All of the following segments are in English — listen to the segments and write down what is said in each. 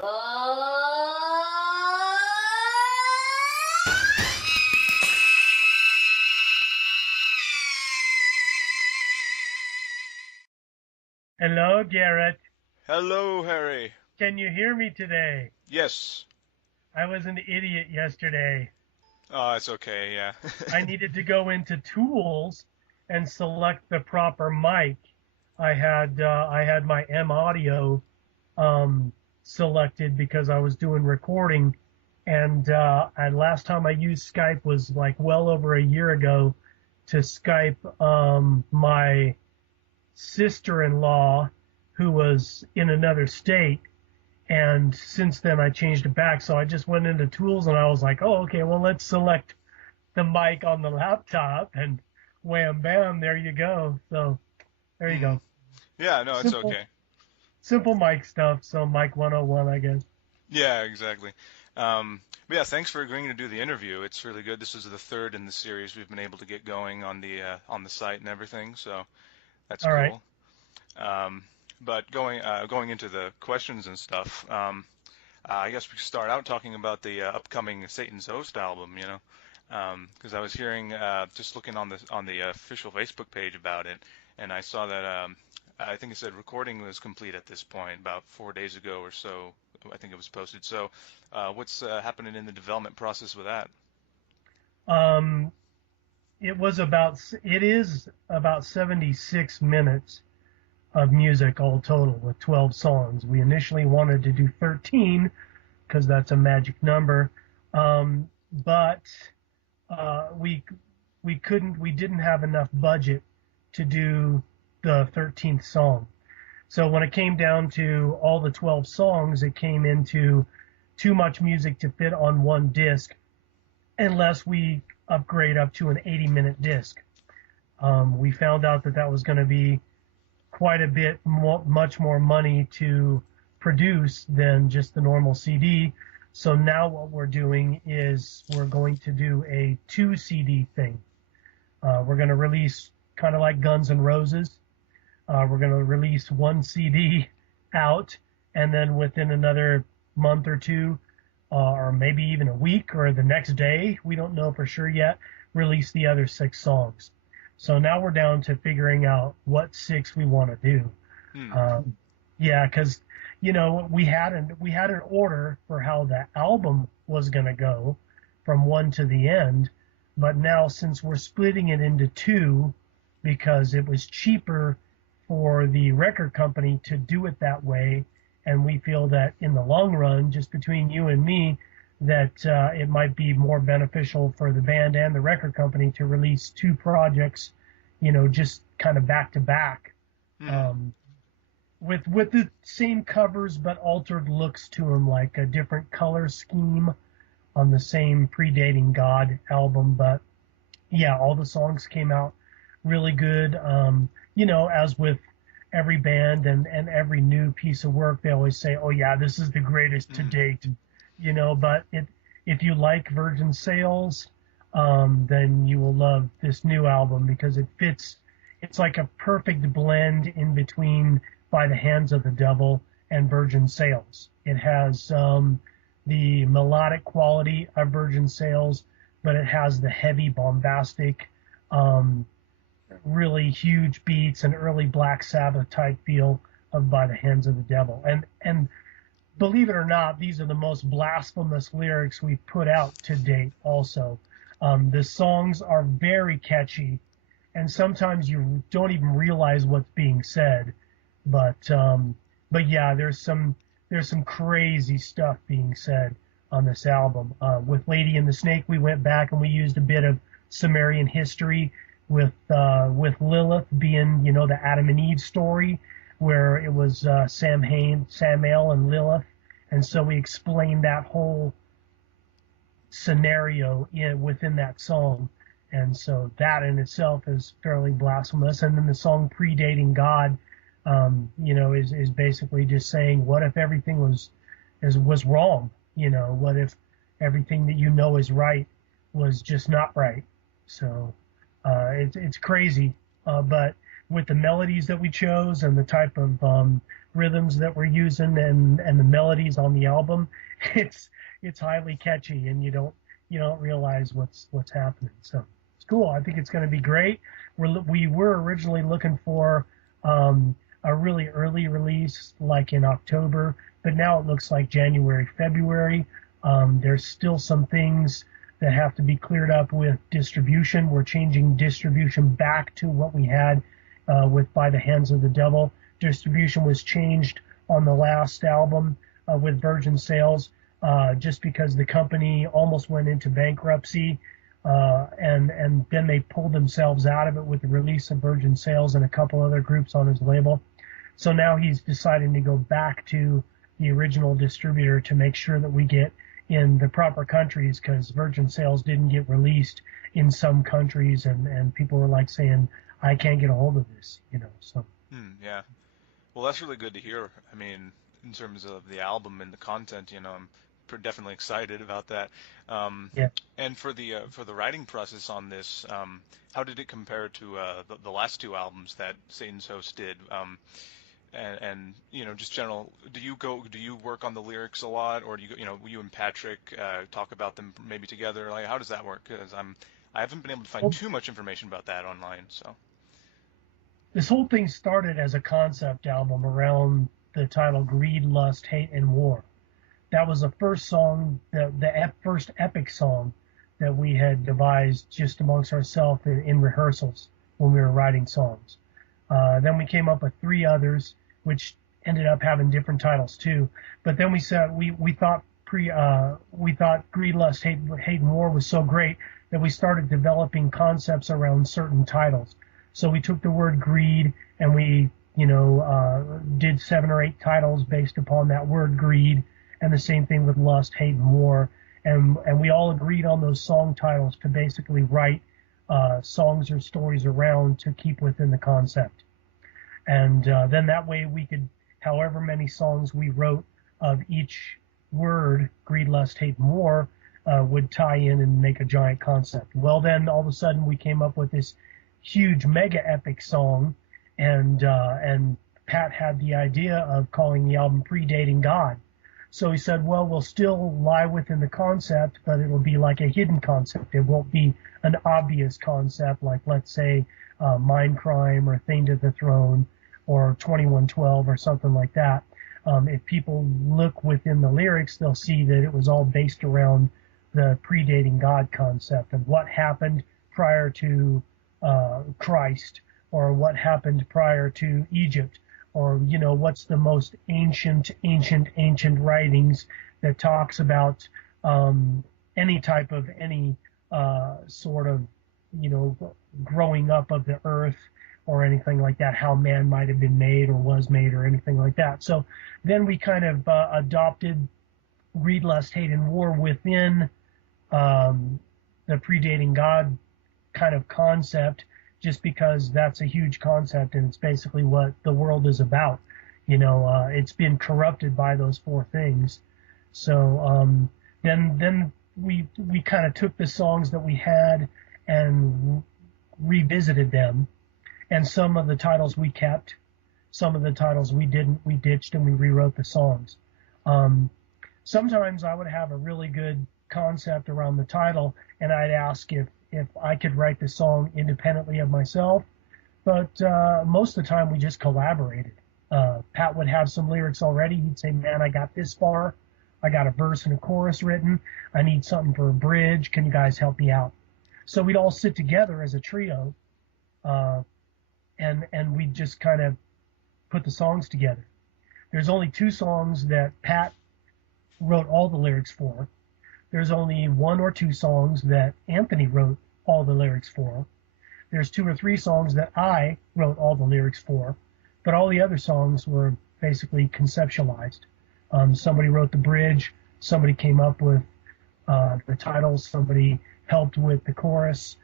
Hello, Garrett. Hello, Harry. Can you hear me today? Yes. I was an idiot yesterday. Oh, it's okay, yeah. I needed to go into Tools and select the proper mic. I had my M audio selected because I was doing recording, and last time I used Skype was like well over a year ago to Skype my sister-in-law who was in another state. And since then, I changed it back. So I just went into Tools and I was like, oh, okay, well, let's select the mic on the laptop. And wham, bam, there you go. So there you go. Yeah, no, it's okay. Simple mic stuff. So mic 101, I guess. Yeah, exactly. But yeah, thanks for agreeing to do the interview. It's really good. This is the third in the series we've been able to get going on the site and everything. So that's All right. cool. But going into the questions and stuff, I guess we could start out talking about the upcoming Satan's Host album. You know, because I was hearing just looking on the official Facebook page about it, and I saw that I think it said recording was complete at this point about 4 days ago or so. I think it was posted. So, what's happening in the development process with that? Um, it is about 76 minutes of music all total with 12 songs. We initially wanted to do 13 because that's a magic number, but we didn't have enough budget to do the 13th song. So when it came down to all the 12 songs, it came into too much music to fit on one disc unless we upgrade up to an 80-minute disc. We found out that was going to be quite a bit much more money to produce than just the normal CD. So now what we're doing is we're going to do a 2 CD thing. We're going to release kind of like Guns N' Roses. We're going to release 1 CD out, and then within another month or two, or maybe even a week or the next day, we don't know for sure yet, release the other 6 songs. So now we're down to figuring out what 6 we want to do. Yeah, because you know we had an order for how the album was going to go from 1 to the end, but now since we're splitting it into 2 because it was cheaper for the record company to do it that way, and we feel that in the long run, just between you and me, that it might be more beneficial for the band and the record company to release 2 projects, you know, just kind of back to back, with the same covers but altered looks to them, like a different color scheme on the same Predating God album. But yeah, all the songs came out really good. You know, as with every band and every new piece of work, they always say, oh yeah, this is the greatest to date, you know, but if you like Virgin Sales, then you will love this new album because it fits. It's like a perfect blend in between By the Hands of the Devil and Virgin Sales. It has the melodic quality of Virgin Sales, but it has the heavy, bombastic, really huge beats and early Black Sabbath type feel of By the Hands of the Devil. And believe it or not, these are the most blasphemous lyrics we've put out to date also. The songs are very catchy, and sometimes you don't even realize what's being said. But yeah, there's some crazy stuff being said on this album. With Lady and the Snake, we went back and we used a bit of Sumerian history with Lilith being, you know, the Adam and Eve story, where it was Samael and Lilith, and so we explained that whole scenario within that song, and so that in itself is fairly blasphemous. And then the song Predating God, you know, is basically just saying, what if everything was wrong? You know, what if everything that you know is right was just not right? So it's crazy, but with the melodies that we chose and the type of rhythms that we're using and the melodies on the album, it's highly catchy, and you don't realize what's happening. So it's cool. I think it's going to be great. We were originally looking for a really early release, like in October, but now it looks like January, February. There's still some things that have to be cleared up with distribution. We're changing distribution back to what we had with By the Hands of the Devil. Distribution was changed on the last album with Virgin Sales just because the company almost went into bankruptcy, and then they pulled themselves out of it with the release of Virgin Sales and a couple other groups on his label. So now he's deciding to go back to the original distributor to make sure that we get in the proper countries, because Virgin Sales didn't get released in some countries, and people were like saying, I can't get a hold of this, so. Yeah. Well, that's really good to hear. I mean, in terms of the album and the content, I'm definitely excited about that. Yeah. And for the writing process on this, how did it compare to the last two albums that Satan's Host did? And just general, do you work on the lyrics a lot, or do you and Patrick talk about them maybe together? Like, how does that work? Because I haven't been able to find too much information about that online. So this whole thing started as a concept album around the title Greed, Lust, Hate, and War. That was the first song, the first epic song that we had devised just amongst ourselves in rehearsals when we were writing songs. Then we came up with 3 others, which ended up having different titles too. But then we said we thought Greed, Lust, Hate, and War was so great that we started developing concepts around certain titles. So we took the word greed and we did 7 or 8 titles based upon that word greed, and the same thing with Lust, Hate, and War. And we all agreed on those song titles to basically write songs or stories around to keep within the concept. And then that way we could, however many songs we wrote of each word, greed, lust, hate, and war, would tie in and make a giant concept. Well, then all of a sudden we came up with this huge mega epic song, and Pat had the idea of calling the album Predating God. So he said, well, we'll still lie within the concept, but it'll be like a hidden concept. It won't be an obvious concept like, let's say, Mind Crime or Thing to the Throne or 2112 or something like that. If people look within the lyrics, they'll see that it was all based around the predating God concept of what happened prior to Christ, or what happened prior to Egypt, or what's the most ancient writings that talks about any type of sort of growing up of the earth or anything like that, how man might have been made or was made or anything like that. So then we kind of adopted Greed, Lust, Hate, and War within the predating God kind of concept, just because that's a huge concept and it's basically what the world is about. It's been corrupted by those 4 things. So then we kind of took the songs that we had and revisited them, and some of the titles we kept, some of the titles we didn't, we ditched, and we rewrote the songs. Sometimes I would have a really good concept around the title, and I'd ask if I could write the song independently of myself, but most of the time we just collaborated. Pat would have some lyrics already. He'd say, man, I got this far. I got a verse and a chorus written. I need something for a bridge. Can you guys help me out? So we'd all sit together as a trio, and we'd just kind of put the songs together. There's only 2 songs that Pat wrote all the lyrics for. There's only 1 or 2 songs that Anthony wrote all the lyrics for. There's 2 or 3 songs that I wrote all the lyrics for, but all the other songs were basically conceptualized. Somebody wrote the bridge, somebody came up with the titles, somebody helped with the chorus,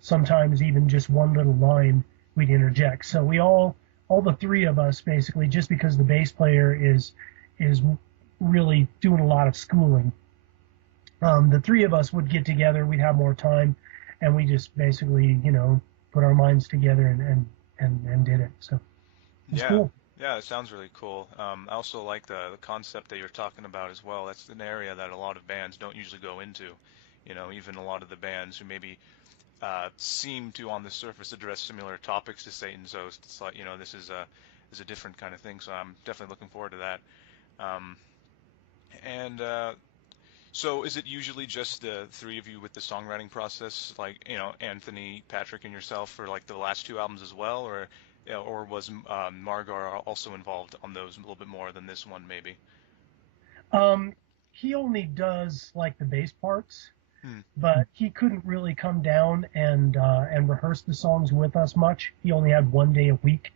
sometimes even just one little line we'd interject. So we all the 3 of us basically, just because the bass player is really doing a lot of schooling, the 3 of us would get together, we'd have more time, and we just basically, put our minds together and did it. So it's cool. Yeah, it sounds really cool. I also like the concept that you're talking about as well. That's an area that a lot of bands don't usually go into. You know, even a lot of the bands who maybe seem to, on the surface, address similar topics to Satan's Oath. It's like, you know, this is a different kind of thing. So I'm definitely looking forward to that. Um, and So is it usually just the three of you with the songwriting process, like, you know, Anthony, Patrick, and yourself for like the last two albums as well, or was Margar also involved on those a little bit more than this one, maybe? Um, he only does like the bass parts, Hmm. but he couldn't really come down and rehearse the songs with us much. He only had one day a week,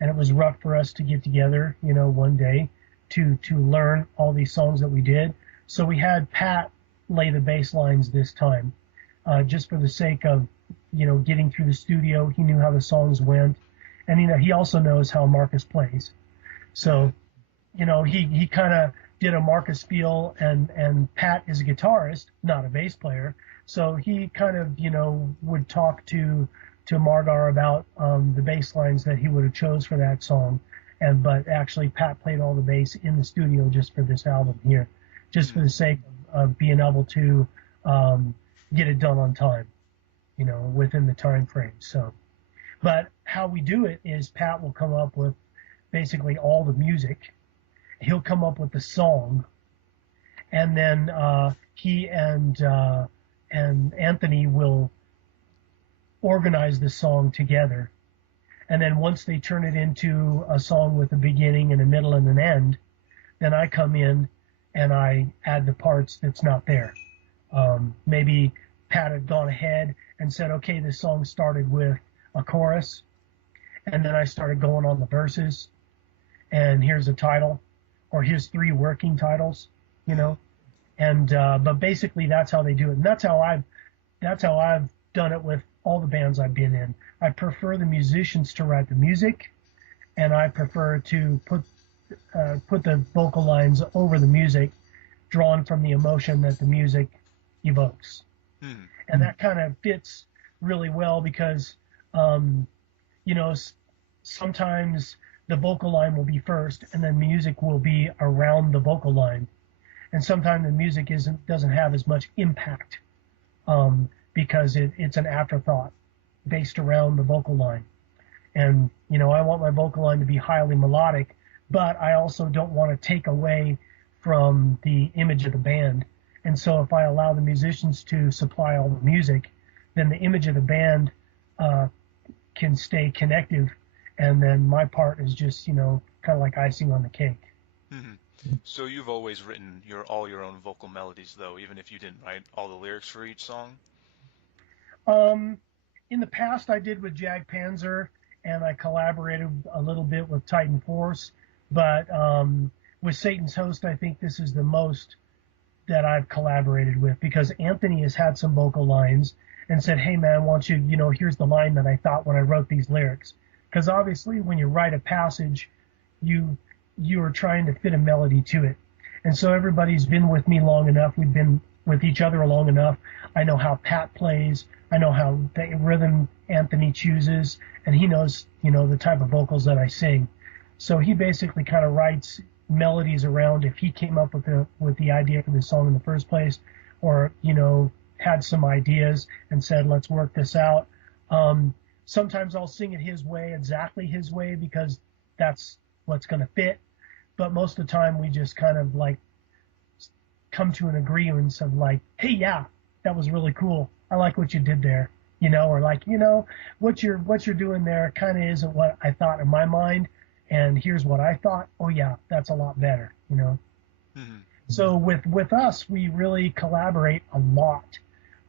and it was rough for us to get together, you know, one day to learn all these songs that we did. So we had Pat lay the bass lines this time, just for the sake of, you know, getting through the studio. He knew how the songs went, and you know, he also knows how Marcus plays. Hmm. So, you know, he kind of did a Marcus feel, and Pat is a guitarist, not a bass player. So he kind of, you know, would talk to Margar about the bass lines that he would have chose for that song. And but actually, Pat played all the bass in the studio just for this album here, just for Hmm. the sake of being able to um, get it done on time, you know, within the time frame. So, but how we do it is Pat will come up with basically all the music. He'll come up with the song, and then he and Anthony will organize the song together. And then once they turn it into a song with a beginning and a middle and an end, then I come in and I add the parts that's not there. Maybe Pat had gone ahead and said, okay, this song started with a chorus, and then I started going on the verses, and here's a title, or here's three working titles, you Hmm. know. And but basically that's how they do it, and that's how I've done it with all the bands I've been in. I prefer the musicians to write the music, and I prefer to put the vocal lines over the music, drawn from the emotion that the music evokes. Hmm. And that kind of fits really well because, um, you know, sometimes the vocal line will be first, and then music will be around the vocal line, and sometimes the music doesn't have as much impact because it's an afterthought based around the vocal line. And, you know, I want my vocal line to be highly melodic, but I also don't want to take away from the image of the band. And so if I allow the musicians to supply all the music, then the image of the band uh, can stay connective. And then my part is just, you know, kind of like icing on the cake. Hmm. So you've always written all your own vocal melodies, though, even if you didn't write all the lyrics for each song? Um, in the past, I did with Jag Panzer, and I collaborated a little bit with Titan Force. But with Satan's Host, I think this is the most that I've collaborated with because Anthony has had some vocal lines and said, "Hey man, why don't you, you know, here's the line that I thought when I wrote these lyrics." Because obviously, when you write a passage, you you are trying to fit a melody to it. And so everybody's been with me long enough. We've been with each other long enough. I know how Pat plays. I know how the rhythm Anthony chooses, and he knows, you know, the type of vocals that I sing. So he basically kind of writes melodies around if he came up with the idea for the song in the first place, or you know had some ideas and said let's work this out. Sometimes I'll sing it his way, exactly his way, because that's what's going to fit. But most of the time we just kind of like come to an agreement of like, hey, yeah, that was really cool. I like what you did there, you know, or like, you know, what you're doing there kind of isn't what I thought in my mind, and here's what I thought. Oh yeah, that's a lot better, you know. Hmm. So with us, we really collaborate a lot,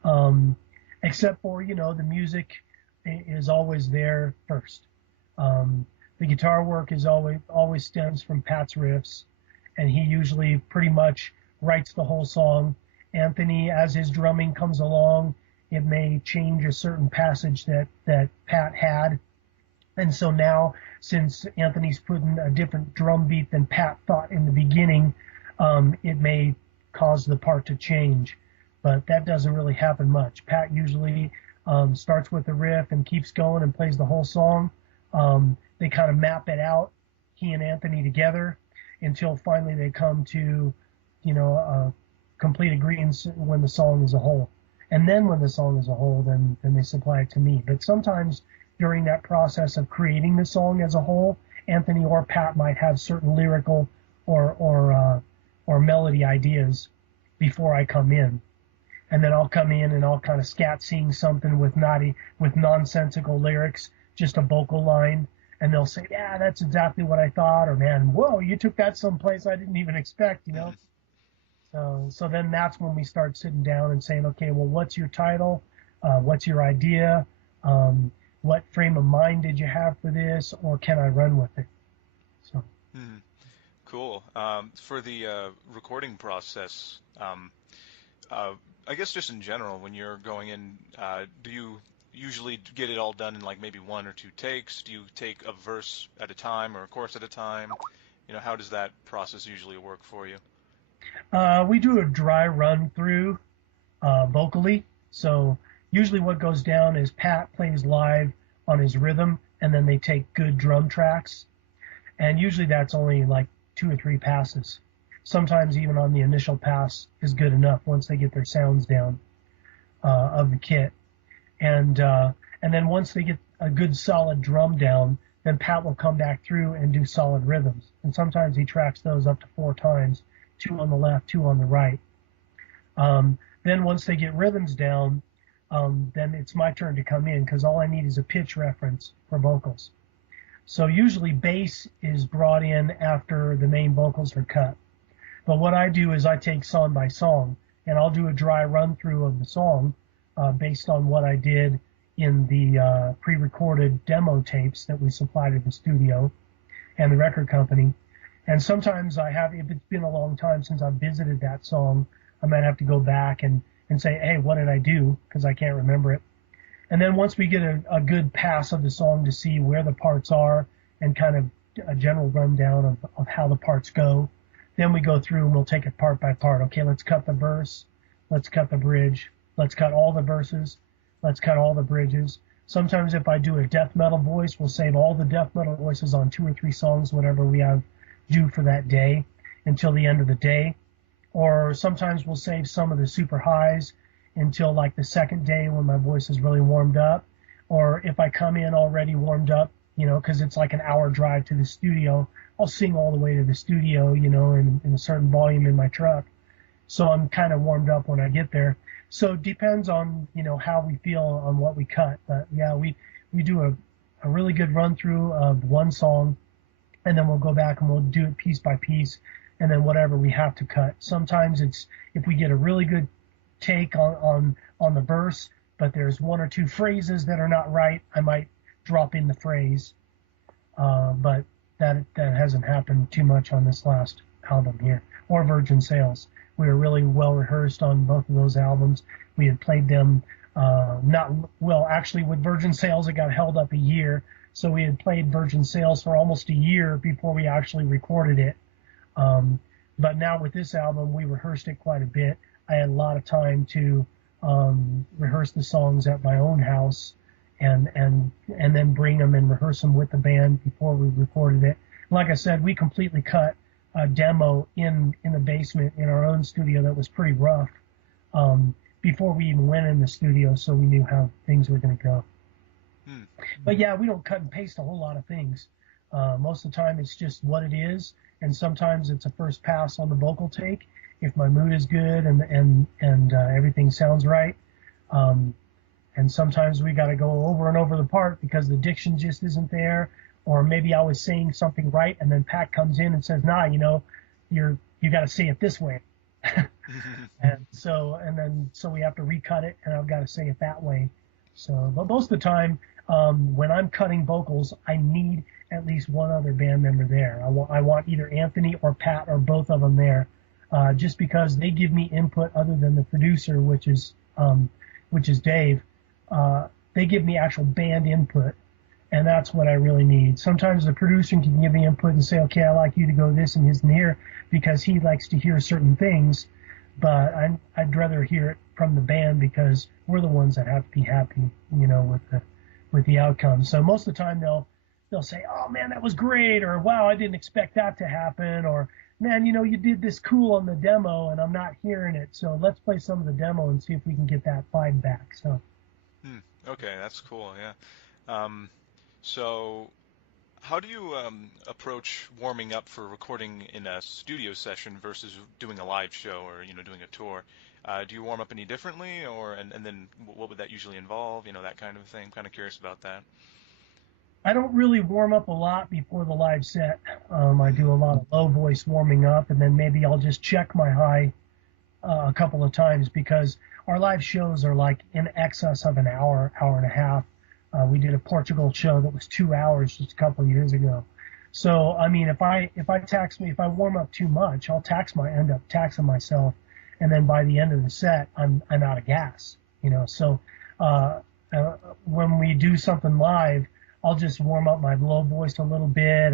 um, except for you know the music is always there first. The guitar work is always stems from Pat's riffs, and he usually pretty much writes the whole song. Anthony, as his drumming comes along, it may change a certain passage that Pat had, and so now, since Anthony's putting a different drum beat than Pat thought in the beginning, it may cause the part to change. But that doesn't really happen much. Pat usually starts with the riff and keeps going and plays the whole song. They kind of map it out. he and Anthony together until finally they come to, a complete agreement when the song is a whole. And then when the song is a whole, then they supply it to me. But sometimes during that process of creating the song as a whole, Anthony or Pat might have certain lyrical or melody ideas before I come in. And then I'll come in and I'll kind of scat sing something with nonsensical lyrics, just a vocal line, and they'll say, yeah, that's exactly what I thought, or man, whoa, you took that someplace I didn't even expect, So then that's when we start sitting down and saying, okay, well, what's your title? What's your idea? What frame of mind did you have for this, or can I run with it? So. Cool. For the recording process, I guess just in general, when you're going in, do you usually get it all done in like maybe 1 or 2 takes? Do you take a verse at a time or a chorus at a time? How does that process usually work for you? We do a dry run through vocally. So usually what goes down is Pat plays live on his rhythm, and then they take good drum tracks. And usually that's only like 2 or 3 passes. Sometimes even on the initial pass is good enough once they get their sounds down of the kit. And then once they get a good solid drum down, then Pat will come back through and do solid rhythms. And sometimes he tracks those up to 4 times, 2 on the left, 2 on the right. Then once they get rhythms down, then it's my turn to come in because all I need is a pitch reference for vocals. So usually bass is brought in after the main vocals are cut. But what I do is I take song by song, and I'll do a dry run-through of the song based on what I did in the pre-recorded demo tapes that we supply to the studio and the record company. And sometimes if it's been a long time since I've visited that song, I might have to go back and say, hey, what did I do? Because I can't remember it. And then once we get a good pass of the song to see where the parts are and kind of a general rundown of how the parts go, then we go through and we'll take it part by part. Okay, let's cut the verse. Let's cut the bridge. Let's cut all the verses. Let's cut all the bridges. Sometimes if I do a death metal voice, we'll save all the death metal voices on 2 or 3 songs, whatever we have due for that day, until the end of the day. Or sometimes we'll save some of the super highs until like the second day when my voice is really warmed up. Or if I come in already warmed up, because it's like an hour drive to the studio, I'll sing all the way to the studio, in a certain volume in my truck. So I'm kind of warmed up when I get there. So it depends on, how we feel on what we cut. But yeah, we do a really good run through of one song, and then we'll go back and we'll do it piece by piece, and then whatever we have to cut. Sometimes it's, if we get a really good take on the verse, but there's 1 or 2 phrases that are not right, I might drop in the phrase. But that hasn't happened too much on this last album here, or Virgin Sales. We were really well rehearsed on both of those albums. We had played them actually with Virgin Sales it got held up a year, so we had played Virgin Sales for almost a year before we actually recorded it. But now with this album, we rehearsed it quite a bit. I had a lot of time to rehearse the songs at my own house and then bring them and rehearse them with the band before we recorded it. Like I said, we completely cut a demo in the basement in our own studio that was pretty rough before we even went in the studio, so we knew how things were going to go. But yeah, we don't cut and paste a whole lot of things. Most of the time it's just what it is, and sometimes it's a first pass on the vocal take if my mood is good and everything sounds right. And sometimes we got to go over and over the part because the diction just isn't there, or maybe I was saying something right and then Pat comes in and says, nah, you got to say it this way. and so we have to recut it, and I've got to say it that way. So, but most of the time, when I'm cutting vocals, I need at least one other band member there. I want either Anthony or Pat or both of them there, just because they give me input other than the producer, which is Dave. They give me actual band input, and that's what I really need. Sometimes the producer can give me input and say, okay, I like you to go this and his and here, because he likes to hear certain things, but I'd rather hear it from the band because we're the ones that have to be happy, with the outcome. So most of the time they'll they'll say, oh man, that was great, or wow, I didn't expect that to happen, or man, you did this cool on the demo and I'm not hearing it, so let's play some of the demo and see if we can get that vibe back. So Okay, that's cool. Yeah. So how do you approach warming up for recording in a studio session versus doing a live show or doing a tour? Do you warm up any differently, or and then what would that usually involve? That kind of thing. I'm kind of curious about that. I don't really warm up a lot before the live set. I Mm-hmm. do a lot of low voice warming up, and then maybe I'll just check my high a couple of times, because our live shows are like in excess of an hour, hour and a half. We did a Portugal show that was 2 hours just a couple of years ago. So I mean, if I warm up too much, end up taxing myself, and then by the end of the set, I'm out of gas. So uh, when we do something live, I'll just warm up my low voice a little bit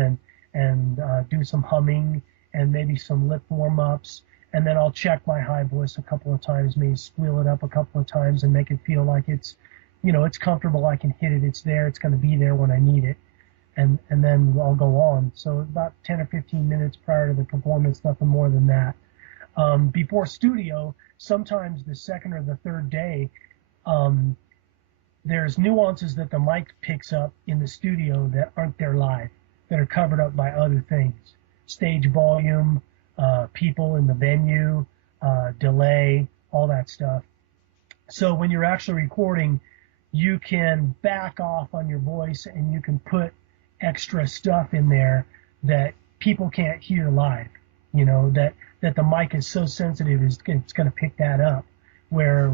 and do some humming and maybe some lip warm ups, and then I'll check my high voice a couple of times, maybe squeal it up a couple of times and make it feel like it's comfortable. I can hit it. It's there. It's going to be there when I need it. And then I'll go on. So about 10 or 15 minutes prior to the performance, nothing more than that. Before studio, sometimes the second or the third day, there's nuances that the mic picks up in the studio that aren't there live, that are covered up by other things. Stage volume, people in the venue, delay, all that stuff. So when you're actually recording, you can back off on your voice and you can put extra stuff in there that people can't hear live. That the mic is so sensitive, it's going to pick that up. Where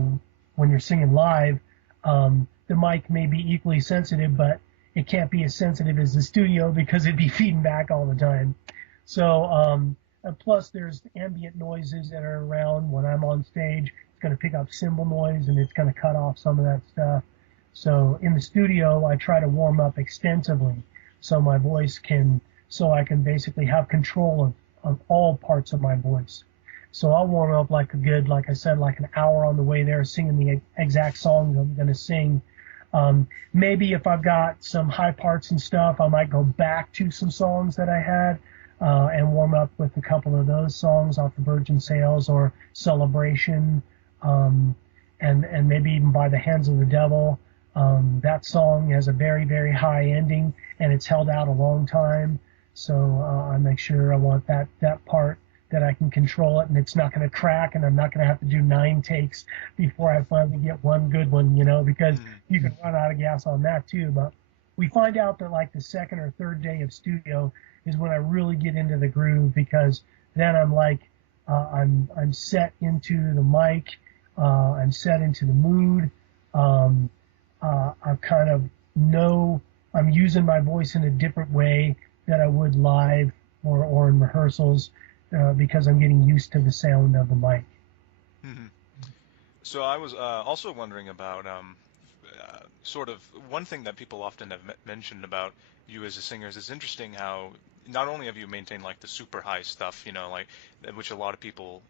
when you're singing live, the mic may be equally sensitive, but it can't be as sensitive as the studio because it'd be feeding back all the time. So plus there's ambient noises that are around when I'm on stage. It's going to pick up cymbal noise and it's going to cut off some of that stuff. So in the studio, I try to warm up extensively so I can basically have control of all parts of my voice. So I'll warm up like an hour on the way there, singing the exact songs I'm going to sing. Maybe if I've got some high parts and stuff, I might go back to some songs that I had and warm up with a couple of those songs off the Virgin Sails or Celebration, and maybe even By the Hands of the Devil. That song has a very, very high ending, and it's held out a long time. So I make sure I want that part that I can control it, and it's not going to crack, and I'm not going to have to do 9 takes before I finally get one good one, because you can run out of gas on that too. But we find out that like the second or third day of studio is when I really get into the groove, because then I'm like, I'm set into the mic, I'm set into the mood. I kind of know I'm using my voice in a different way that I would live or in rehearsals, because I'm getting used to the sound of the mic. Mm-hmm. So I was also wondering about sort of one thing that people often have mentioned about you as a singer is it's interesting how not only have you maintained like the super high stuff, like which a lot of people,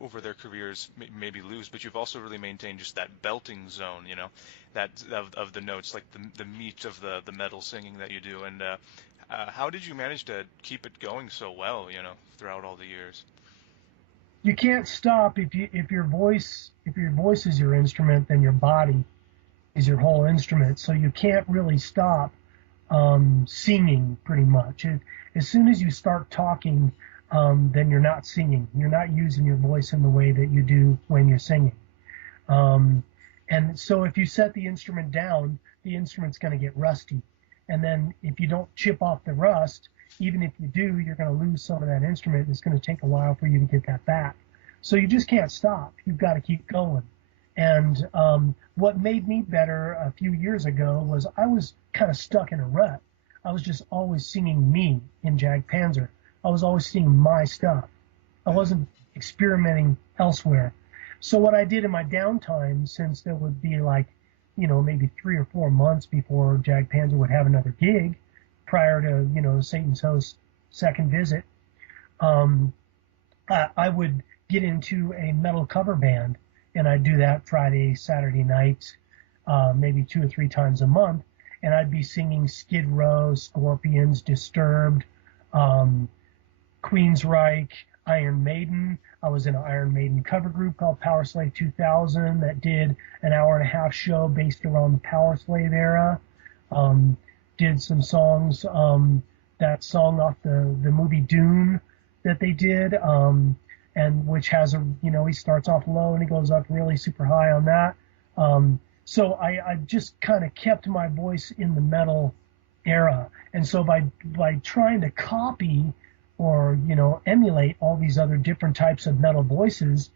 over their careers maybe lose, but you've also really maintained just that belting zone, that of the notes, like the meat of the metal singing that you do. And how did you manage to keep it going so well, throughout all the years? You can't stop if your voice is your instrument, then your body is your whole instrument. So you can't really stop singing pretty much. As soon as you start talking, then you're not singing. You're not using your voice in the way that you do when you're singing. And so if you set the instrument down, the instrument's going to get rusty. And then if you don't chip off the rust, even if you do, you're going to lose some of that instrument. It's going to take a while for you to get that back. So you just can't stop. You've got to keep going. And what made me better a few years ago was I was kind of stuck in a rut. I was just always singing me in Jag Panzer. I was always singing my stuff. I wasn't experimenting elsewhere. So what I did in my downtime, since there would be like, maybe 3 or 4 months before Jag Panzer would have another gig prior to, Satan's Host second visit, I would get into a metal cover band, and I'd do that Friday, Saturday nights, maybe 2 or 3 times a month. and I'd be singing Skid Row, Scorpions, Disturbed, um, Queensryche, Iron Maiden. I was in an Iron Maiden cover group called Power Slave 2000 that did an hour and a half show based around the Power Slave era. Um, did some songs, that song off the movie Dune that they did, and which has a, he starts off low and he goes up really super high on that. So I just kind of kept my voice in the metal era. And so by trying to copy or, emulate all these other different types of metal voices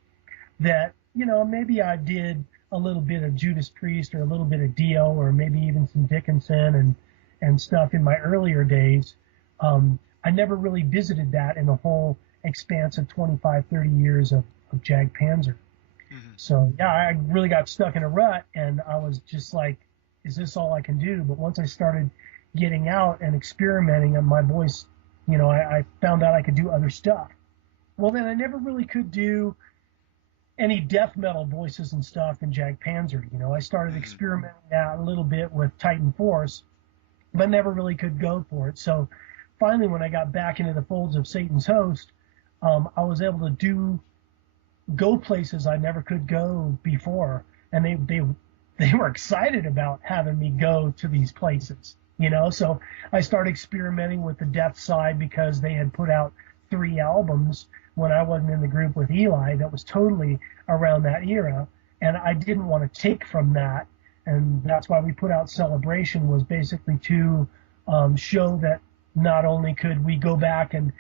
that, maybe I did a little bit of Judas Priest or a little bit of Dio or maybe even some Dickinson and stuff in my earlier days. I never really visited that in the whole expanse of 25, 30 years of Jag Panzer. Mm-hmm. So, yeah, I really got stuck in a rut, and I was just like, is this all I can do? But once I started getting out and experimenting on my voice, I found out I could do other stuff. Well, then I never really could do any death metal voices and stuff in Jag Panzer. I started experimenting that a little bit with Titan Force, but never really could go for it. So finally, when I got back into the folds of Satan's Host, I was able to go places I never could go before, and they were excited about having me go to these places. So I started experimenting with the death side because they had put out 3 albums when I wasn't in the group with Eli that was totally around that era, and I didn't want to take from that, and that's why we put out Celebration, was basically to show that not only could we go back and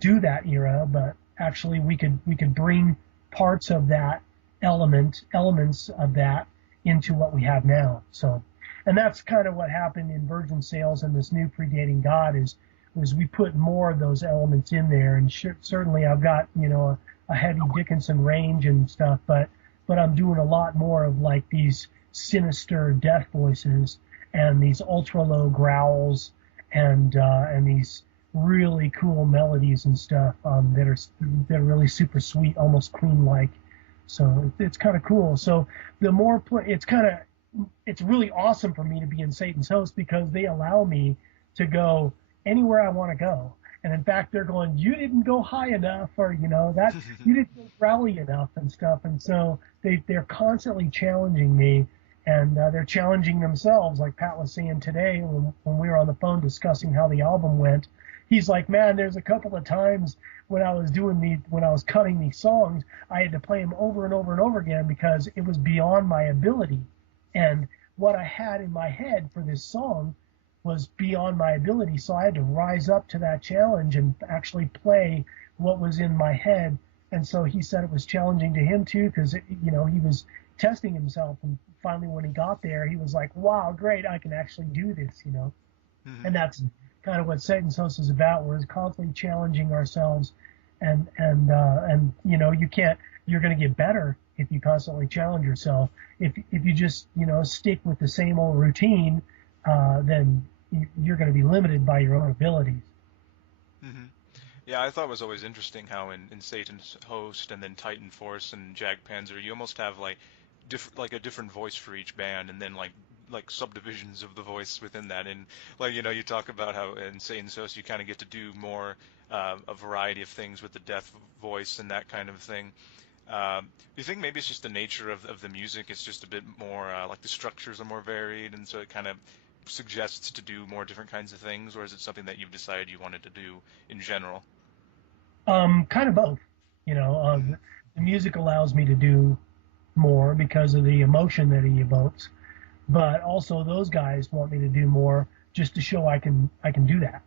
do that era, but actually we could bring parts of that elements of that into what we have now. So, and that's kind of what happened in Virgin Sales and this new Predating God is we put more of those elements in there. And certainly I've got, a heavy Dickinson range and stuff, but I'm doing a lot more of like these sinister death voices and these ultra low growls and these really cool melodies and stuff that are really super sweet, almost Queen-like. So it's kind of cool. So the more it's really awesome for me to be in Satan's Host because they allow me to go anywhere I want to go. And in fact, they're going, you didn't go high enough, or that you didn't go rally enough and stuff. And so they're constantly challenging me, and they're challenging themselves. Like Pat was saying today when we were on the phone discussing how the album went, he's like, man, there's a couple of times when I was cutting these songs, I had to play them over and over and over again because it was beyond my ability. And what I had in my head for this song was beyond my ability, so I had to rise up to that challenge and actually play what was in my head. And so he said it was challenging to him too, because he was testing himself. And finally, when he got there, he was like, "Wow, great! I can actually do this," Mm-hmm. And that's kind of what Satan's Host is about. We're constantly challenging ourselves, and you're going to get better if you constantly challenge yourself. If you just stick with the same old routine, then you're going to be limited by your own abilities. Mm-hmm. Yeah, I thought it was always interesting how in Satan's Host and then Titan Force and Jag Panzer, you almost have like a different voice for each band, and then like subdivisions of the voice within that. And you talk about how in Satan's Host you kind of get to do more a variety of things with the death voice and that kind of thing. Do you think maybe it's just the nature of the music? It's just a bit more like the structures are more varied, and so it kind of suggests to do more different kinds of things, or is it something that you've decided you wanted to do in general? Kind of both. The music allows me to do more because of the emotion that he evokes, but also those guys want me to do more just to show I can do that.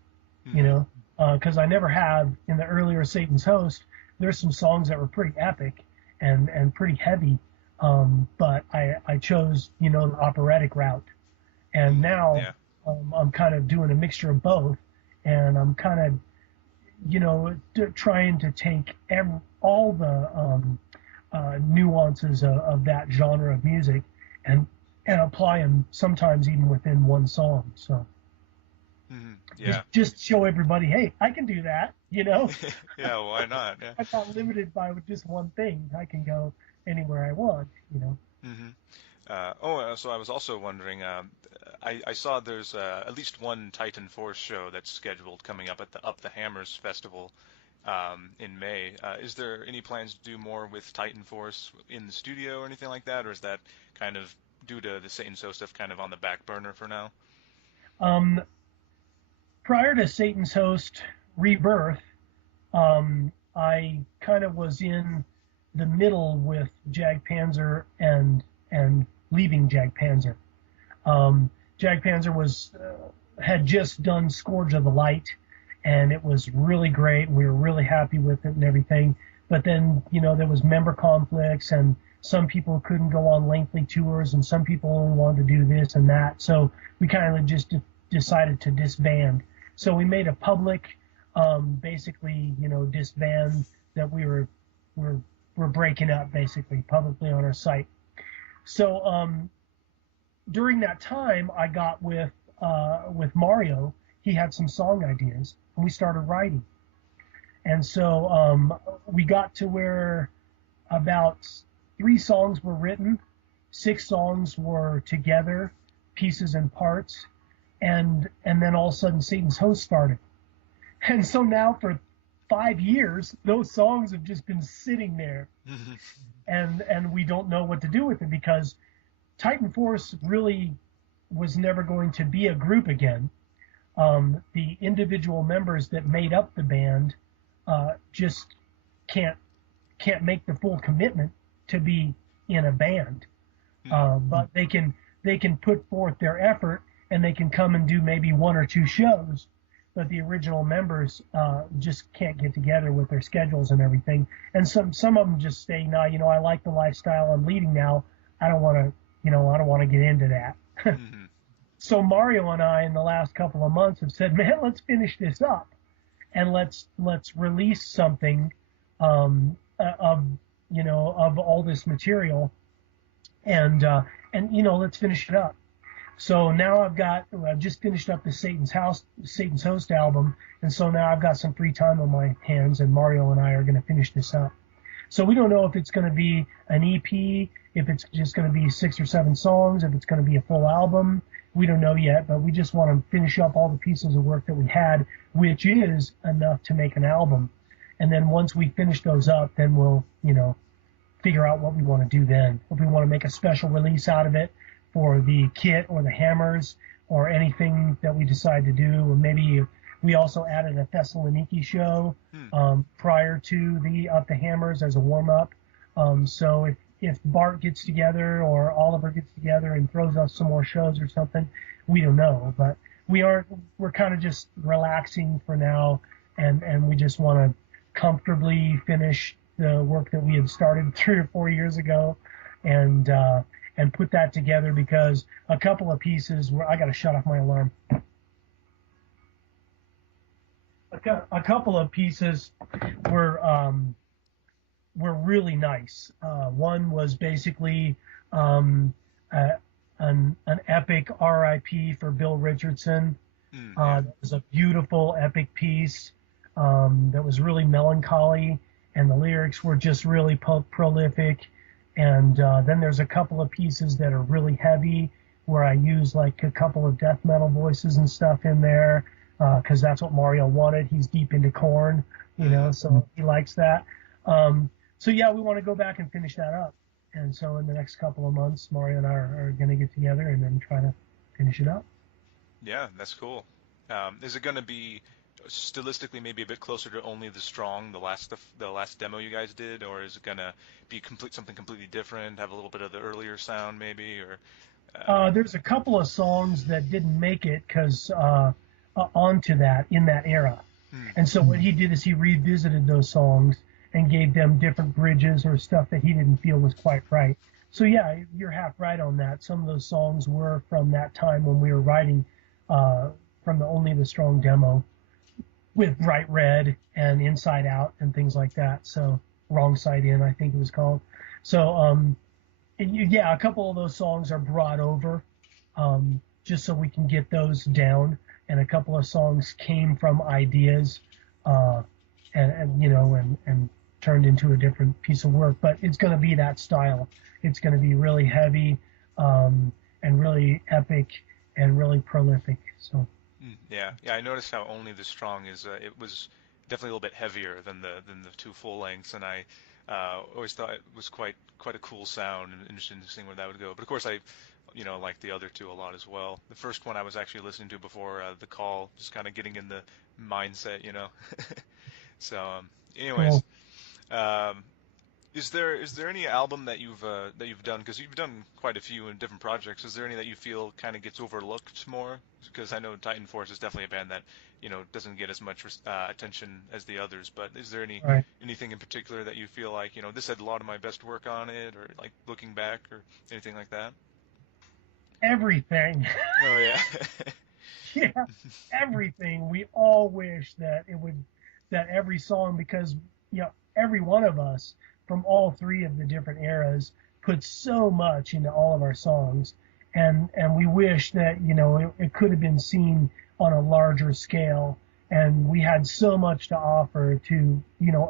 Mm-hmm. Because I never have in the earlier Satan's Host. There's some songs that were pretty epic and pretty heavy, but I chose the operatic route. And now I'm kind of doing a mixture of both, and I'm kind of trying to take all the nuances of that genre of music and apply them sometimes even within one song. So just show everybody, hey, I can do that. Yeah, why not? Yeah. I'm not limited by just one thing. I can go anywhere I want. Mm-hmm. So I was also wondering. I saw there's at least one Titan Force show that's scheduled coming up at the Up the Hammers Festival in May. Is there any plans to do more with Titan Force in the studio or anything like that, or is that kind of due to the Satan So stuff kind of on the back burner for now? Um, Prior to Satan's Host Rebirth, I kind of was in the middle with Jag Panzer and leaving Jag Panzer. Jag Panzer had just done Scourge of the Light, and it was really great. We were really happy with it and everything. But then, there was member conflicts, and some people couldn't go on lengthy tours, and some people only wanted to do this and that. So we kind of just decided to disband. So we made a public, basically, disband that we're breaking up, basically, publicly on our site. So during that time, I got with Mario. He had some song ideas, and we started writing. And so we got to where about 3 songs were written, 6 songs were together, pieces and parts, and then all of a sudden Satan's Host started. And so now for 5 years, those songs have just been sitting there, and we don't know what to do with it, because Titan Force really was never going to be a group again. The individual members that made up the band just can't make the full commitment to be in a band, but they can put forth their effort, and they can come and do maybe 1 or 2 shows. But the original members just can't get together with their schedules and everything. And some of them just say, no, I like the lifestyle I'm leading now. I don't want to get into that. So Mario and I, in the last couple of months, have said, man, let's finish this up, and let's release something of all this material, and let's finish it up. So now I've just finished up the Satan's Host album, and so now I've got some free time on my hands, and Mario and I are going to finish this up. So we don't know if it's going to be an EP, if it's just going to be 6 or 7 songs, if it's going to be a full album. We don't know yet, but we just want to finish up all the pieces of work that we had, which is enough to make an album. And then once we finish those up, then we'll, figure out what we want to do then. If we want to make a special release out of it for the kit or the hammers or anything that we decide to do, or maybe we also added a Thessaloniki show prior to the Up the Hammers as a warm-up. So if Bart gets together or Oliver gets together and throws us some more shows or something, we don't know. But we're kind of just relaxing for now, and we just want to comfortably finish the work that we had started 3 or 4 years ago, and put that together, because a couple of pieces where I got to shut off my alarm. A couple of pieces were really nice. One was basically an epic RIP for Bill Richardson. It was a beautiful, epic piece that was really melancholy, and the lyrics were just really prolific. And then there's a couple of pieces that are really heavy, where I use like a couple of death metal voices and stuff in there, because that's what Mario wanted. He's deep into Korn, so he likes that. So yeah, we want to go back and finish that up. And so in the next couple of months, Mario and I are going to get together and then try to finish it up. Yeah, that's cool. Is it going to be stylistically maybe a bit closer to Only the Strong, the last demo you guys did, or is it going to be something completely different, have a little bit of the earlier sound maybe, or? There's a couple of songs that didn't make it because onto that in that era. And so what he did is he revisited those songs and gave them different bridges or stuff that he didn't feel was quite right. So yeah, you're half right on that. Some of those songs were from that time when we were writing from the Only the Strong demo, with Bright Red and Inside Out and things like that. So Wrong Side In, I think it was called. So yeah, a couple of those songs are brought over just so we can get those down, and a couple of songs came from ideas and turned into a different piece of work. But it's going to be that style. It's going to be really heavy, and really epic and really prolific. So. Yeah, I noticed how Only the Strong is. It was definitely a little bit heavier than the two full lengths, and I always thought it was quite a cool sound and interesting to see where that would go. But of course, I like the other two a lot as well. The first one I was actually listening to before the call, just kind of getting in the mindset. So, anyways, Cool. um, is there any album that you've done, because you've done quite a few in different projects? Is there any that you feel kind of gets overlooked more? Because I know Titan Force is definitely a band that doesn't get as much attention as the others. But is there Right. anything in particular that you feel like this had a lot of my best work on it, or like looking back, or anything like that? Everything. Oh yeah. Yeah, everything. We all wish that every song, because every one of us from all three of the different eras put so much into all of our songs, and we wish that it could have been seen on a larger scale, and we had so much to offer to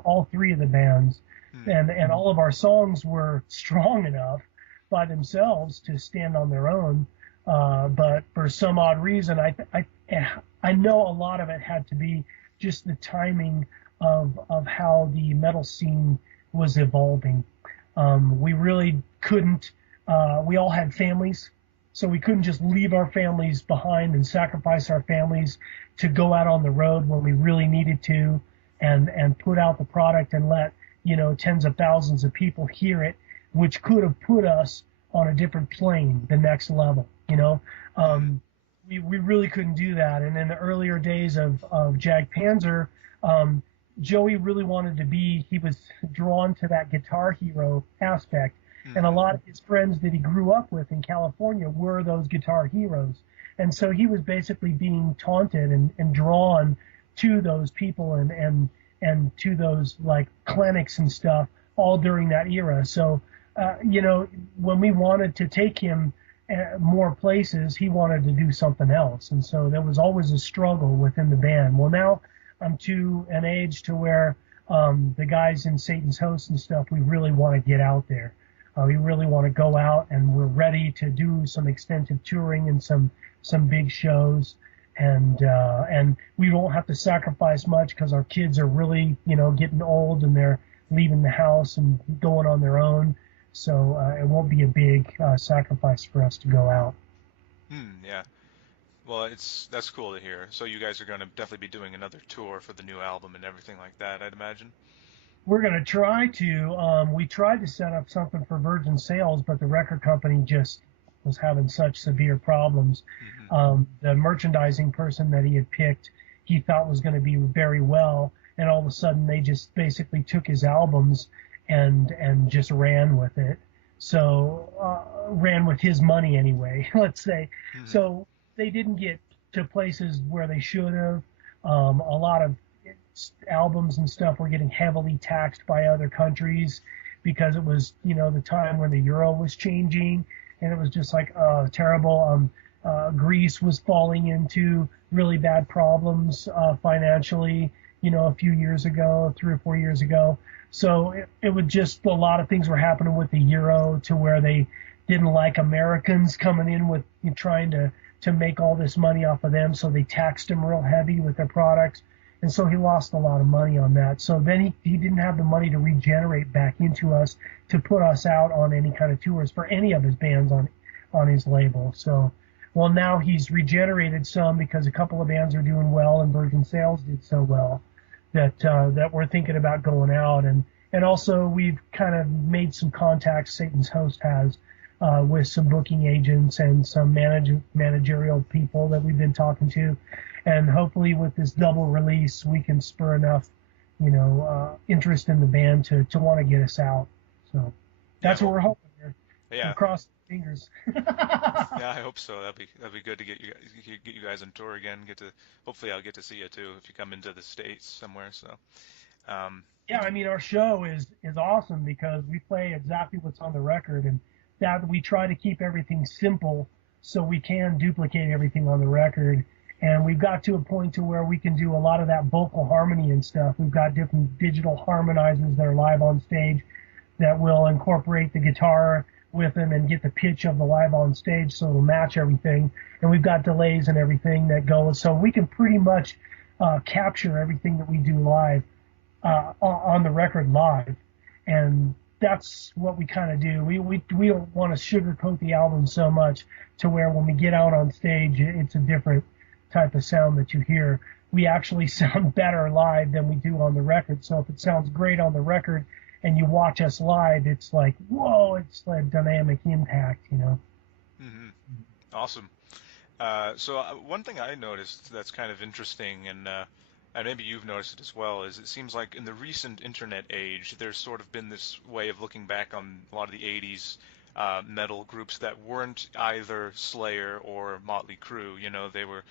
all three of the bands, and all of our songs were strong enough by themselves to stand on their own. But for some odd reason, I know a lot of it had to be just the timing of how the metal scene was evolving. We really couldn't. We all had families, so we couldn't just leave our families behind and sacrifice our families to go out on the road when we really needed to, and put out the product and let tens of thousands of people hear it, which could have put us on a different plane, the next level. We really couldn't do that. And in the earlier days of Jag Panzer, Joey really wanted to be, he was drawn to that guitar hero aspect. And a lot of his friends that he grew up with in California were those guitar heroes. And so he was basically being taunted and drawn to those people and to those like clinics and stuff all during that era. So, when we wanted to take him more places, he wanted to do something else. And so there was always a struggle within the band. Well, now I'm to an age to where the guys in Satan's Host and stuff, we really want to get out there. We really want to go out, and we're ready to do some extensive touring and some big shows. And we won't have to sacrifice much because our kids are really, getting old and they're leaving the house and going on their own. So it won't be a big sacrifice for us to go out. Yeah. Well, that's cool to hear. So you guys are going to definitely be doing another tour for the new album and everything like that, I'd imagine. We're going to try to. We tried to set up something for Virgin Sales, but the record company just was having such severe problems. The merchandising person that he had picked, he thought was going to be very well, and all of a sudden they just basically took his albums and just ran with it. So ran with his money anyway, let's say. So they didn't get to places where they should have. A lot of albums and stuff were getting heavily taxed by other countries because it was, the time when the euro was changing, and it was just like terrible. Greece was falling into really bad problems financially, a few years ago, 3 or 4 years ago. So it was just a lot of things were happening with the euro to where they didn't like Americans coming in with trying to make all this money off of them. So they taxed them real heavy with their products. And so he lost a lot of money on that. So then he didn't have the money to regenerate back into us to put us out on any kind of tours for any of his bands on his label. So, well, now he's regenerated some because a couple of bands are doing well and Virgin Sales did so well that we're thinking about going out. And also we've kind of made some contacts, Satan's Host has, with some booking agents and some managerial people that we've been talking to. And hopefully with this double release, we can spur enough, interest in the band to want to get us out. So that's what we're hoping here. Yeah. We'll cross fingers. Yeah, I hope so. That'd be good to get you guys on tour again. Hopefully I'll get to see you too if you come into the States somewhere. So. Yeah, I mean our show is awesome because we play exactly what's on the record, and that we try to keep everything simple so we can duplicate everything on the record. And we've got to a point to where we can do a lot of that vocal harmony and stuff. We've got different digital harmonizers that are live on stage that will incorporate the guitar with them and get the pitch of the live on stage so it'll match everything. And we've got delays and everything that go. So we can pretty much capture everything that we do live on the record live. And that's what we kind of do. We don't want to sugarcoat the album so much to where when we get out on stage, it's a different type of sound that you hear. We actually sound better live than we do on the record. So if it sounds great on the record and you watch us live, it's like, whoa, it's a dynamic impact, you know. Mm-hmm. Awesome. So one thing I noticed that's kind of interesting, and maybe you've noticed it as well, is it seems like in the recent internet age, there's sort of been this way of looking back on a lot of the 80s metal groups that weren't either Slayer or Motley Crue. You know, they were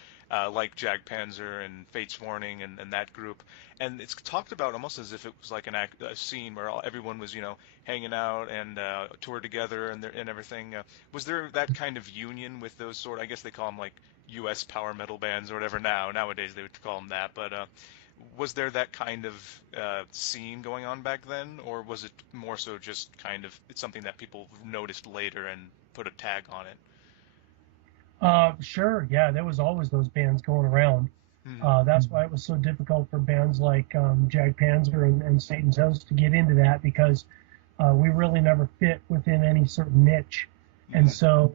like Jag Panzer and Fate's Warning and that group. And it's talked about almost as if it was like a scene where everyone was, you know, hanging out and toured together and everything. Was there that kind of union with those sort? I guess they call them like U.S. power metal bands or whatever now. Nowadays they would call them that. But was there that kind of scene going on back then, or was it more so just kind of it's something that people noticed later and put a tag on it? Sure, yeah, there was always those bands going around. That's why it was so difficult for bands like Jag Panzer and Satan's Host to get into that, because we really never fit within any certain niche. And so,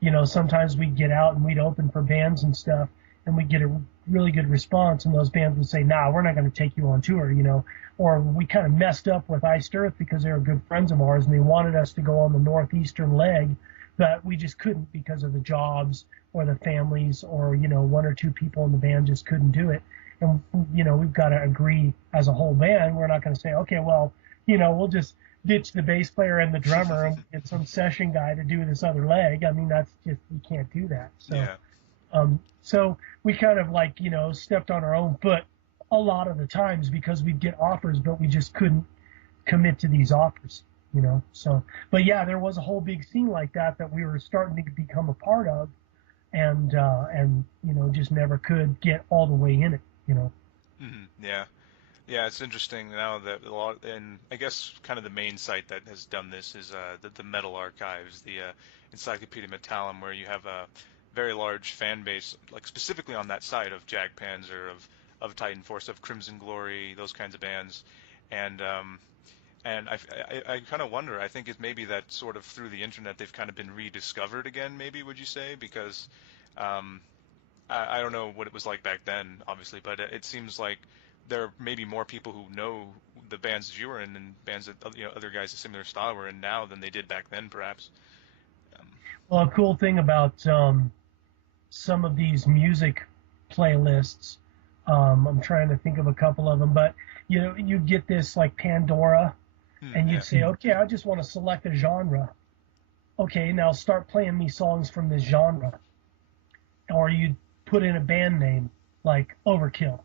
you know, sometimes we'd get out and we'd open for bands and stuff, and we'd get a really good response, and those bands would say, nah, we're not going to take you on tour, you know. Or we kind of messed up with Iced Earth because they were good friends of ours, and they wanted us to go on the northeastern leg, but we just couldn't because of the jobs or the families, or, you know, one or two people in the band just couldn't do it. And, you know, we've got to agree as a whole band. We're not going to say, okay, well, you know, we'll just ditch the bass player and the drummer and get some session guy to do this other leg. I mean, that's just, you can't do that. So, yeah. So we kind of like, you know, stepped on our own foot a lot of the times because we'd get offers, but we just couldn't commit to these offers, you know. So, but yeah, there was a whole big scene like that we were starting to become a part of, and you know, just never could get all the way in it, you know. Yeah. Yeah, it's interesting now that a lot, and I guess kind of the main site that has done this is the Metal Archives, the Encyclopedia Metallum, where you have a very large fan base, like specifically on that side of Jag Panzer, of Titan Force, of Crimson Glory, those kinds of bands, and I kind of wonder. I think it may be that sort of through the internet they've kind of been rediscovered again. Maybe, would you say? Because I don't know what it was like back then, obviously, but it seems like there may be more people who know the bands that you were in and bands that, you know, other guys of similar style were in now than they did back then, perhaps. Well, a cool thing about some of these music playlists, I'm trying to think of a couple of them, but you know, you get this like Pandora, and you'd say, okay, I just want to select a genre. Okay, now start playing me songs from this genre. Or you'd put in a band name like Overkill,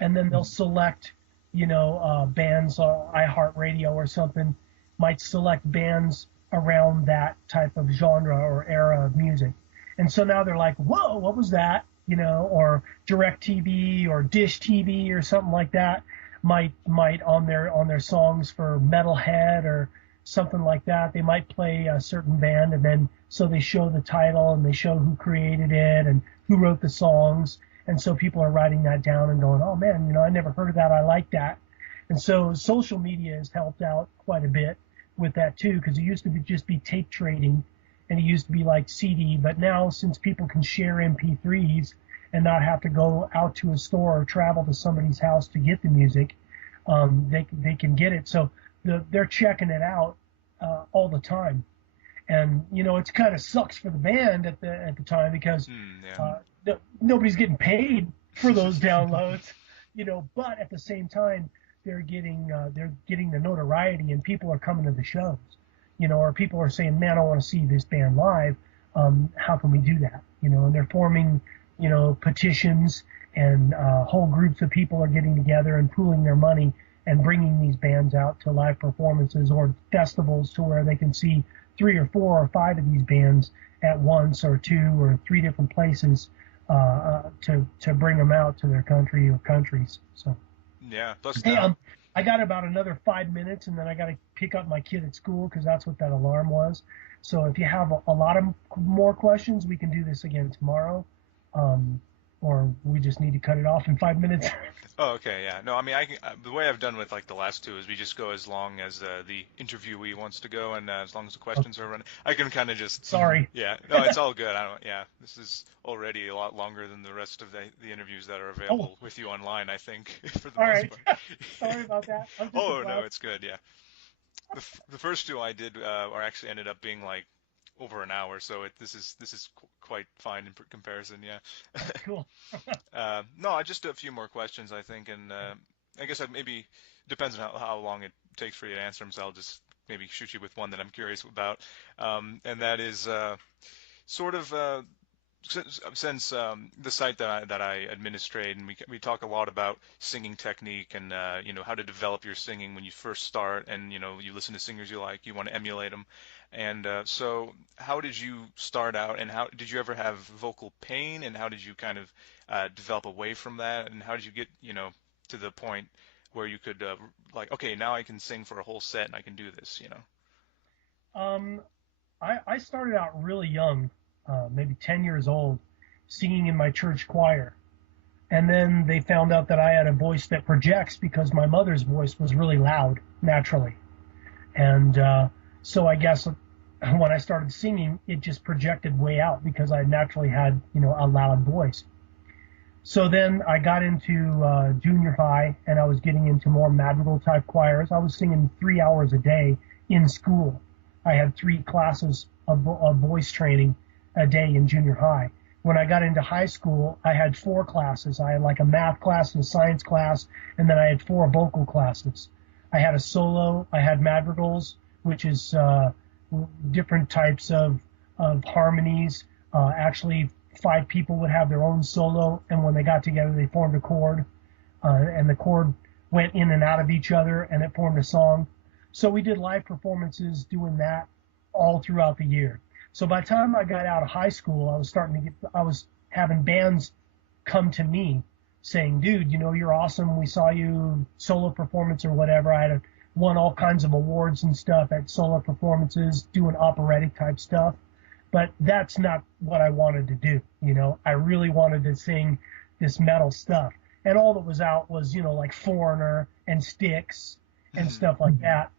and then they'll select, you know, bands, iHeartRadio or something might select bands around that type of genre or era of music. And so now they're like, whoa, what was that? You know, or DirecTV or Dish TV or something like that might on their songs for Metalhead or something like that, they might play a certain band, and then so they show the title and they show who created it and who wrote the songs. And so people are writing that down and going, oh man, you know, I never heard of that, I like that. And so social media has helped out quite a bit with that too, because it used to just be tape trading, and it used to be like CD, but now since people can share MP3s and not have to go out to a store or travel to somebody's house to get the music, they can get it. So they're checking it out all the time. And, you know, it kind of sucks for the band at the time because nobody's getting paid for those downloads, you know, but at the same time, they're getting the notoriety, and people are coming to the shows, you know, or people are saying, man, I want to see this band live. How can we do that? You know, and they're forming, you know, petitions, and whole groups of people are getting together and pooling their money and bringing these bands out to live performances or festivals to where they can see 3 or 4 or 5 of these bands at once, or 2 or 3 different places to bring them out to their country or countries. So yeah, plus hey, I got about another 5 minutes, and then I got to pick up my kid at school because that's what that alarm was. So if you have a lot of more questions, we can do this again tomorrow, um, or we just need to cut it off in 5 minutes. Oh, okay, yeah. No, I mean, the way I've done with like the last two is we just go as long as the interviewee wants to go, and as long as the Oh, questions are running, I can kind of just, sorry. yeah. No, it's all good. I don't, yeah. This is already a lot longer than the rest of the interviews that are Oh, available with you online, I think, for the all most right. part. Sorry about that. I'm just a Oh no, brat. it's good. Yeah. The first two I did are actually ended up being like over an hour, so this is quite fine in comparison. Yeah. Cool. No, just a few more questions, I think, and I guess maybe depends on how long it takes for you to answer them. So I'll just maybe shoot you with one that I'm curious about, and that is sort of since the site that I administrate, and we talk a lot about singing technique and how to develop your singing when you first start, and you listen to singers you like, you want to emulate them, and so how did you start out, and how did you ever have vocal pain, and how did you kind of develop away from that, and how did you get to the point where you could like, okay, now I can sing for a whole set and I can do this. Um, I started out really young, maybe 10 years old, singing in my church choir. And then they found out that I had a voice that projects because my mother's voice was really loud naturally. And so I guess when I started singing, it just projected way out because I naturally had, a loud voice. So then I got into junior high, and I was getting into more madrigal type choirs. I was singing 3 hours a day in school. I had 3 classes of voice training a day in junior high. When I got into high school, I had 4 classes. I had like a math class and a science class, and then I had 4 vocal classes. I had a solo, I had madrigals, which is different types of harmonies. Actually, 5 people would have their own solo, and when they got together, they formed a chord, and the chord went in and out of each other, and it formed a song. So we did live performances doing that all throughout the year. So by the time I got out of high school, I was having bands come to me saying, dude, you're awesome. We saw you solo performance or whatever. I had won all kinds of awards and stuff at solo performances, doing operatic type stuff. But that's not what I wanted to do. I really wanted to sing this metal stuff. And all that was out was, like Foreigner and Styx and stuff like that.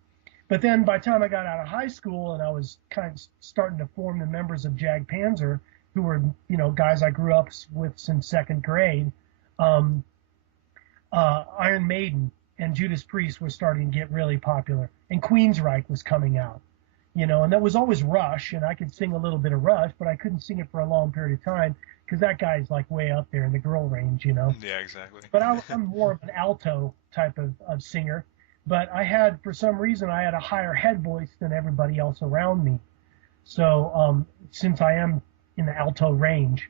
But then by the time I got out of high school and I was kind of starting to form the members of Jag Panzer, who were, guys I grew up with since second grade, Iron Maiden and Judas Priest were starting to get really popular. And Queensryche was coming out, and that was always Rush, and I could sing a little bit of Rush, but I couldn't sing it for a long period of time because that guy's like way up there in the girl range, Yeah, exactly. But I'm more of an alto type of singer. But for some reason, I had a higher head voice than everybody else around me. So since I am in the alto range.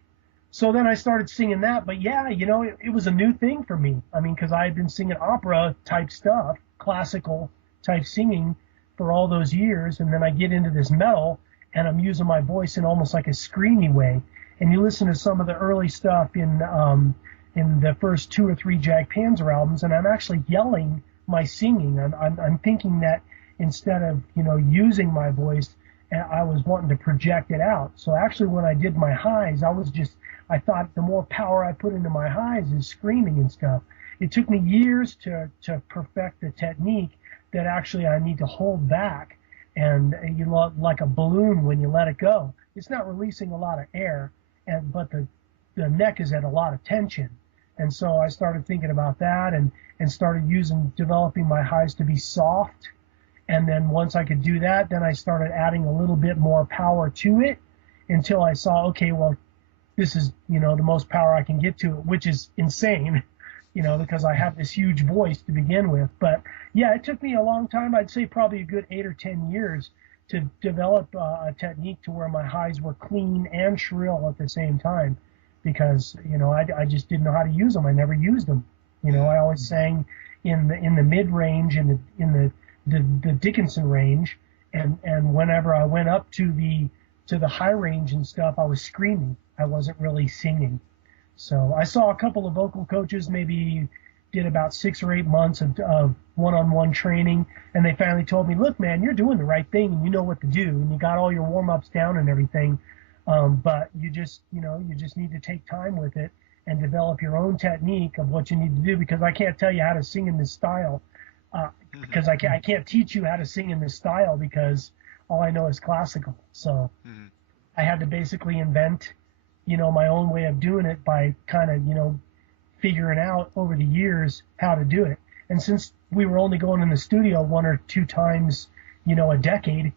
So then I started singing that. But yeah, it was a new thing for me. I mean, because I had been singing opera type stuff, classical type singing for all those years. And then I get into this metal and I'm using my voice in almost like a screamy way. And you listen to some of the early stuff in the first 2 or 3 Jag Panzer albums, and I'm actually yelling my singing. I'm thinking that instead of using my voice, I was wanting to project it out. So actually, when I did my highs, I thought the more power I put into my highs is screaming and stuff. It took me years to perfect the technique that actually I need to hold back, and like a balloon when you let it go. It's not releasing a lot of air, but the neck is at a lot of tension. And so I started thinking about that and started developing my highs to be soft. And then once I could do that, then I started adding a little bit more power to it until I saw, okay, well, this is, the most power I can get to it, which is insane, because I have this huge voice to begin with. But yeah, it took me a long time. I'd say probably a good 8 or 10 years to develop a technique to where my highs were clean and shrill at the same time. Because I just didn't know how to use them. I never used them. I always sang in the mid range and in the Dickinson range, and whenever I went up to the high range and stuff, I was screaming. I wasn't really singing. So I saw a couple of vocal coaches maybe did about 6 or 8 months of one-on-one training, and they finally told me, look, man, you're doing the right thing, and you know what to do, and you got all your warm-ups down and everything, but you just need to take time with it and develop your own technique of what you need to do, because I can't tell you how to sing in this style, because I can't teach you how to sing in this style, because all I know is classical. So I had to basically invent, my own way of doing it by kind of, figuring out over the years how to do it. And since we were only going in the studio 1 or 2 times, a decade,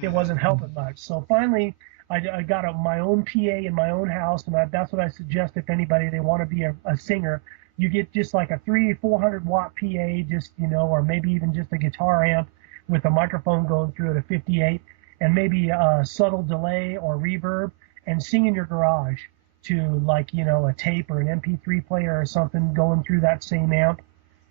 it wasn't helping much. So finally, I got my own PA in my own house, and that's what I suggest if anybody, they want to be a singer. You get just like a 300-400 watt PA, just, or maybe even just a guitar amp with a microphone going through it, a 58, and maybe a subtle delay or reverb, and sing in your garage to like, a tape or an MP3 player or something going through that same amp,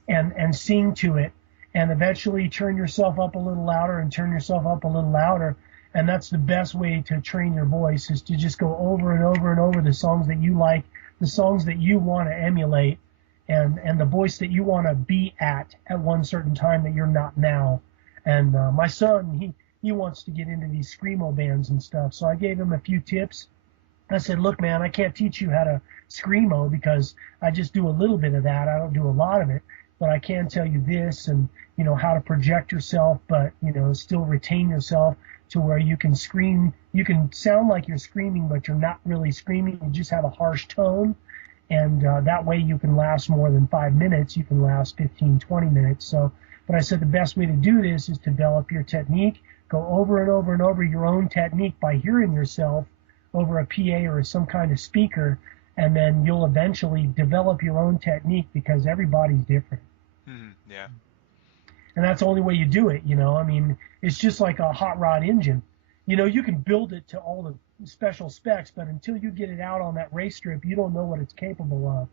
and sing to it, and eventually turn yourself up a little louder and turn yourself up a little louder. And that's the best way to train your voice, is to just go over and over and over the songs that you like, the songs that you want to emulate, and the voice that you want to be at one certain time that you're not now. And my son, he wants to get into these screamo bands and stuff, so I gave him a few tips. I said, look, man, I can't teach you how to screamo because I just do a little bit of that. I don't do a lot of it, but I can tell you this, and, how to project yourself, but, still retain yourself to where you can scream. You can sound like you're screaming, but you're not really screaming. You just have a harsh tone. And that way you can last more than 5 minutes. You can last 15, 20 minutes. So, but I said the best way to do this is to develop your technique. Go over and over and over your own technique by hearing yourself over a PA or some kind of speaker, and then you'll eventually develop your own technique, because everybody's different. Yeah. And that's the only way you do it, I mean, it's just like a hot rod engine. You can build it to all the special specs, but until you get it out on that race strip, you don't know what it's capable of.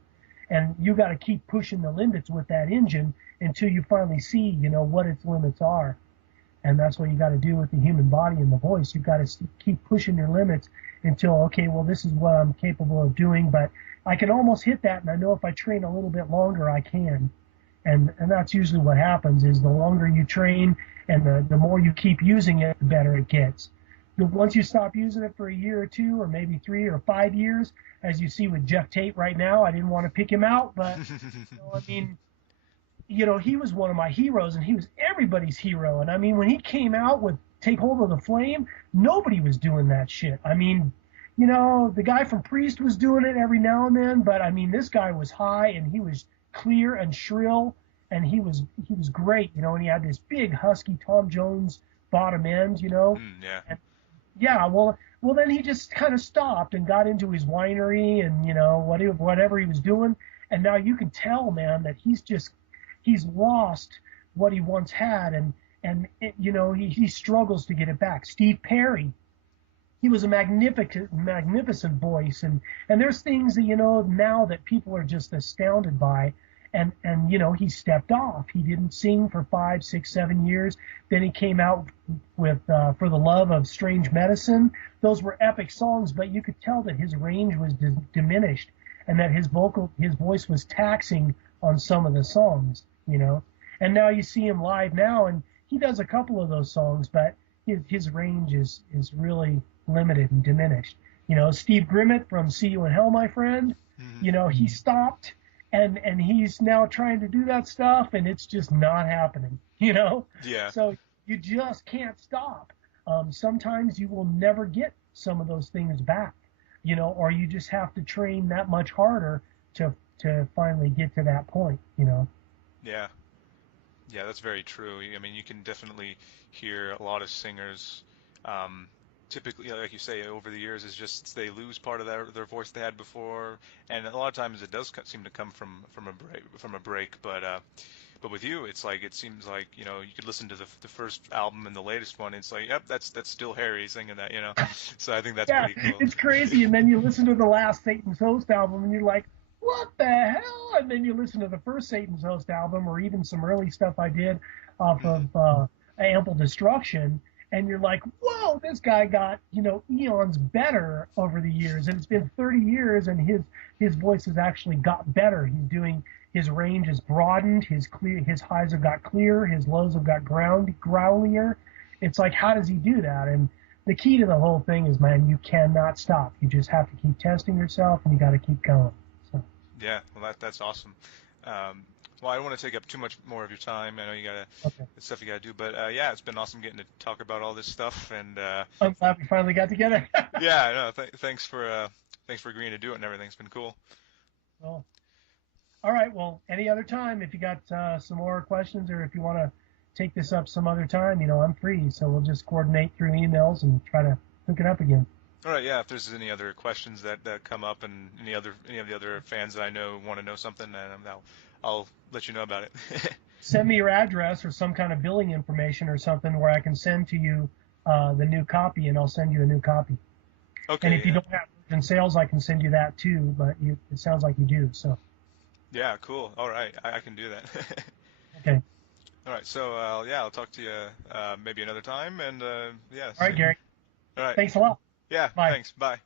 And you got to keep pushing the limits with that engine until you finally see, what its limits are. And that's what you got to do with the human body and the voice. You've got to keep pushing your limits until, okay, well, this is what I'm capable of doing, but I can almost hit that, and I know if I train a little bit longer, I can. And that's usually what happens, is the longer you train and the more you keep using it, the better it gets. Once you stop using it for a year or 2, or maybe 3 or 5 years, as you see with Jeff Tate right now, I didn't want to pick him out, but, I mean, he was one of my heroes, and he was everybody's hero. And I mean, when he came out with Take Hold of the Flame, nobody was doing that shit. I mean, the guy from Priest was doing it every now and then, but I mean, this guy was high, and he was clear and shrill, and he was great, and he had this big husky Tom Jones bottom end, Yeah. And, yeah, well, then he just kind of stopped and got into his winery and, whatever he was doing. And now you can tell, man, that he's lost what he once had, and he struggles to get it back. Steve Perry, he was a magnificent voice, and there's things that, now that people are just astounded by, and he stepped off. He didn't sing for 5, 6, 7 years. Then he came out with For the Love of Strange Medicine. Those were epic songs, but you could tell that his range was diminished, and that his voice was taxing on some of the songs, And now you see him live now, and he does a couple of those songs, but his range is really limited and diminished. Steve Grimmett from See You in Hell, My Friend, he stopped, and he's now trying to do that stuff, and it's just not happening, Yeah. So you just can't stop. Sometimes you will never get some of those things back, or you just have to train that much harder to finally get to that point, Yeah. Yeah, that's very true. I mean, you can definitely hear a lot of singers, typically, like you say, over the years, is just they lose part of their voice they had before, and a lot of times it does seem to come from a break. But with you, it's like, it seems like, you could listen to the first album and the latest one, it's like, yep, that's still Harry singing that, So I think that's pretty cool. It's crazy. And then you listen to the last Satan's Host album, and you're like, what the hell? And then you listen to the first Satan's Host album, or even some early stuff I did off of Ample Destruction, and you're like, whoa, this guy got, eons better over the years. And it's been 30 years, and his voice has actually got better. his range is broadened, his highs have got clear, his lows have got growlier. It's like, how does he do that? And the key to the whole thing is, man, you cannot stop. You just have to keep testing yourself, and you got to keep going. So. Yeah, well, that's awesome. Well, I don't want to take up too much more of your time. I know you got stuff you got to do, but yeah, it's been awesome getting to talk about all this stuff. And I'm glad we finally got together. yeah, no, thanks for agreeing to do it and everything. It's been cool. Cool. All right. Well, any other time, if you got some more questions, or if you want to take this up some other time, I'm free. So we'll just coordinate through emails and try to hook it up again. All right. Yeah. If there's any other questions that come up, and any of the other fans that I know want to know something, I'll let you know about it. Send me your address or some kind of billing information or something where I can send to you the new copy, and I'll send you a new copy. Okay. And if you don't have in sales, I can send you that too. But it sounds like you do. So. Yeah. Cool. All right. I can do that. Okay. All right. So yeah, I'll talk to you maybe another time. And yeah. All right, Gary. All right. Thanks a lot. Yeah. Bye. Thanks. Bye.